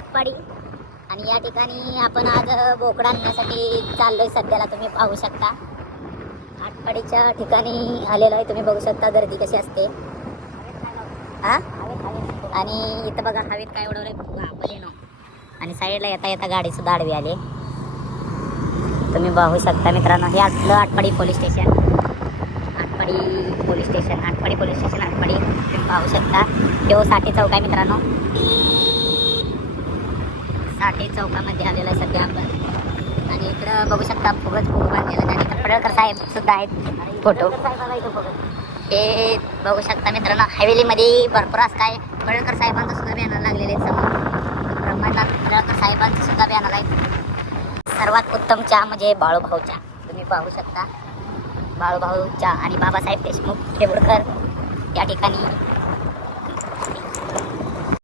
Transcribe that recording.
आटपाडी आणि या ठिकाणी आपण आज बोकडा आणण्यासाठी चाललोय सध्याला. तुम्ही पाहू शकता आटपाडीच्या ठिकाणी आलेलो आहे. तुम्ही बघू शकता गर्दी कशी असते. हा आणि इथं बघा हवेत काय उडवलंय आणि साईडला येता येता गाडी सुद्धा आडवी आली. तुम्ही पाहू शकता मित्रांनो, हे आपलं Atpadi police station. Atpadi police station Atpadi तुम्ही पाहू शकता. तो साठी चौक आहे मित्रांनो. साठी चौकामध्ये आलेला आहे सध्या आपण. आणि इकडं बघू शकता फुगच बांधलेलं आणि इथं पडळकर साहेब सुद्धा आहेत. फोटो हे बघू शकता मित्रांनो. हवेलीमध्ये भरपूर असं काय पडळकर साहेबांचं सुद्धा बॅनर लागलेले आहेत समोर. ब्रह्मनाथ पडळकर साहेबांचं सुद्धा बॅनर आहे. सर्वात उत्तम चहा म्हणजे बाळूभाऊ चहा. तुम्ही पाहू शकता बाळूभाऊ चहा आणि बाबासाहेब देशमुख देवडकर या ठिकाणी